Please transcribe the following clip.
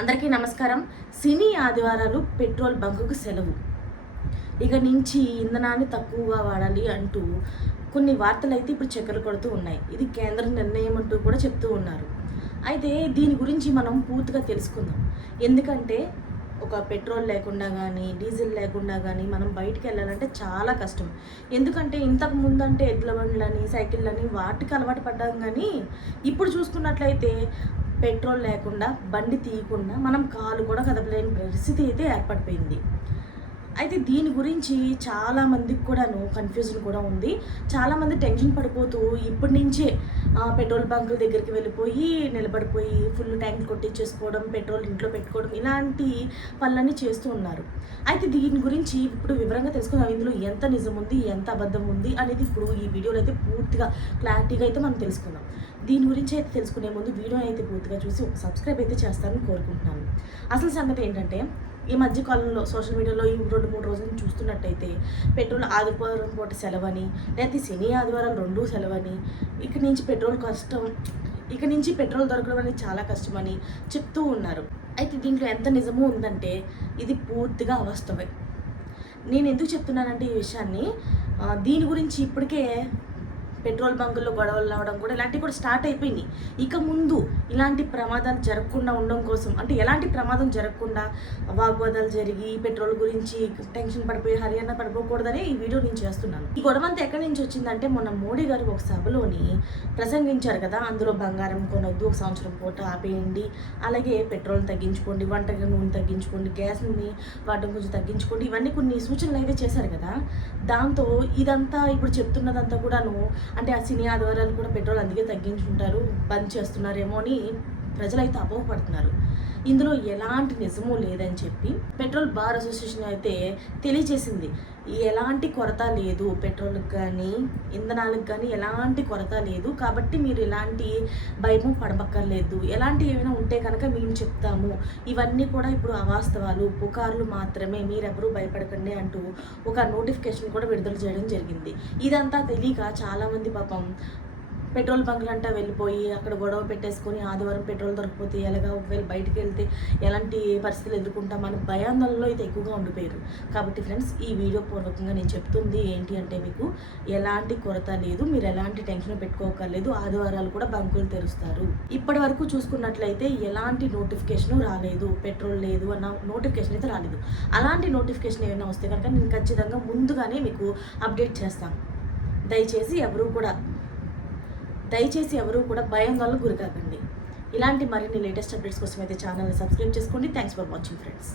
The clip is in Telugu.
అందరికీ నమస్కారం. సినీ ఆదివారాలు పెట్రోల్ బంకుకు సెలవు. ఇక నుంచి ఇంధనాన్ని తక్కువగా వాడాలి అంటూ కొన్ని వార్తలు ఇప్పుడు చక్కర్లు కొడుతూ ఉన్నాయి. ఇది కేంద్ర నిర్ణయం అంటూ కూడా చెప్తూ ఉన్నారు. అయితే దీని గురించి మనం పూర్తిగా తెలుసుకుందాం. ఎందుకంటే ఒక పెట్రోల్ లేకుండా కానీ డీజిల్ లేకుండా కానీ మనం బయటికి వెళ్ళాలంటే చాలా కష్టం. ఎందుకంటే ఇంతకు ముందంటే ఎడ్ల బండ్లని సైకిళ్ళని వాటికి అలవాటు పడ్డాం. కానీ ఇప్పుడు చూసుకున్నట్లయితే పెట్రోల్ లేకుండా బండి తీయకుండా మనం కాలు కూడా కదపలేని పరిస్థితి అయితే ఏర్పడిపోయింది. అయితే దీని గురించి చాలామందికి కూడాను కన్ఫ్యూజన్ కూడా ఉంది. చాలామంది టెన్షన్ పడిపోతూ ఇప్పటి నుంచే పెట్రోల్ బంకుల దగ్గరికి వెళ్ళిపోయి నిలబడిపోయి ఫుల్ ట్యాంక్ కొట్టించేసుకోవడం, పెట్రోల్ ఇంట్లో పెట్టుకోవడం, ఇలాంటి పనులన్నీ చేస్తూ ఉన్నారు. అయితే దీని గురించి ఇప్పుడు వివరంగా తెలుసుకుందాం. ఇందులో ఎంత నిజం ఉంది, ఎంత అబద్ధం ఉంది అనేది ఇప్పుడు ఈ వీడియోలో అయితే పూర్తిగా క్లారిటీగా అయితే మనం తెలుసుకుందాం. దీని గురించి అయితే తెలుసుకునే ముందు వీడియో అయితే పూర్తిగా చూసి ఒక సబ్స్క్రైబ్ అయితే చేస్తారని కోరుకుంటున్నాను. అసలు సంగతి ఏంటంటే, ఈ మధ్య కాలంలో సోషల్ మీడియాలో ఈ 2-3 రోజులు చూస్తున్నట్టయితే పెట్రోల్ ఆదివారం పూట సెలవని, లేకపోతే శని ఆదివారాలు 2 సెలవని, ఇక నుంచి పెట్రోల్ దొరకడం అనేది చాలా కష్టమని చెప్తూ ఉన్నారు. అయితే దీంట్లో ఎంత నిజమో ఉందంటే ఇది పూర్తిగా అవాస్తవమే. నేను ఎందుకు చెప్తున్నానంటే ఈ విషయాన్ని, దీని గురించి ఇప్పటికే పెట్రోల్ బంకుల్లో గొడవలు రావడం కూడా ఇలాంటివి కూడా స్టార్ట్ అయిపోయినాయి. ఇక ముందు ఇలాంటి ప్రమాదాలు జరగకుండా ఉండడం కోసం, అంటే ఎలాంటి ప్రమాదం జరగకుండా వాగ్వాదాలు జరిగి పెట్రోల్ గురించి టెన్షన్ పడిపోయి హర్యానా పడిపోకూడదని ఈ వీడియో నేను చేస్తున్నాను. ఈ గొడవ అంతా ఎక్కడి నుంచి వచ్చిందంటే, మొన్న మోడీ గారు ఒక సభలోని ప్రసంగించారు కదా, అందులో బంగారం కొనొద్దు, 1 సంవత్సరం పూట ఆపేయండి, అలాగే పెట్రోల్ తగ్గించుకోండి, వంట నూనె తగ్గించుకోండి, గ్యాస్ని వాడడం కొంచెం తగ్గించుకోండి, ఇవన్నీ కొన్ని సూచనలు అయితే చేశారు కదా. దాంతో ఇదంతా ఇప్పుడు చెప్తున్నదంతా కూడాను, అంటే ఆ సినీ ఆదివారాలు కూడా పెట్రోల్ అందుకే తగ్గించుకుంటారు, బంద్ చేస్తున్నారేమో అని ప్రజలైతే అపోహపడుతున్నారు. ఇందులో ఎలాంటి నిజమూ లేదని చెప్పి పెట్రోల్ బార్ అసోసియేషన్ అయితే తెలియజేసింది. ఎలాంటి కొరత లేదు, పెట్రోల్కి కానీ ఇంధనాలకు కానీ ఎలాంటి కొరత లేదు, కాబట్టి మీరు ఎలాంటి భయము పడబక్కర్లేదు, ఎలాంటి ఏమైనా ఉంటే కనుక మేము చెప్తాము, ఇవన్నీ కూడా ఇప్పుడు అవాస్తవాలు, పుకార్లు మాత్రమే, మీరెవరూ భయపడకండి అంటూ ఒక నోటిఫికేషన్ కూడా విడుదల చేయడం జరిగింది. ఇదంతా తెలియక చాలామంది పాపం పెట్రోల్ బంకులంటా వెళ్ళిపోయి అక్కడ గొడవ పెట్టేసుకొని ఆదివారం పెట్రోల్ దొరకపోతే ఎలాగా, ఒకవేళ బయటికి వెళ్తే ఎలాంటి పరిస్థితులు ఎదుర్కొంటామని భయాందోళనలో అయితే ఎక్కువగా ఉండిపోయారు. కాబట్టి ఫ్రెండ్స్, ఈ వీడియో పూర్వకంగా నేను చెప్తుంది ఏంటి అంటే, మీకు ఎలాంటి కొరత లేదు, మీరు ఎలాంటి టెన్షన్ పెట్టుకోకర్లేదు, ఆదివారాలు కూడా బంకులు తెరుస్తారు. ఇప్పటి వరకు చూసుకున్నట్లయితే ఎలాంటి నోటిఫికేషన్ రాలేదు, పెట్రోల్ లేదు అన్న నోటిఫికేషన్ అయితే రాలేదు. అలాంటి నోటిఫికేషన్ ఏమైనా వస్తే కనుక నేను ఖచ్చితంగా ముందుగానే మీకు అప్డేట్ చేస్తాను. దయచేసి ఎవరు కూడా భయాందోళనకు గురికాకండి. ఇలాంటి మరిన్ని లేటెస్ట్ అప్డేట్స్ కోసం అయితే ఛానల్ని సబ్స్క్రైబ్ చేసుకోండి. Thanks for watching friends.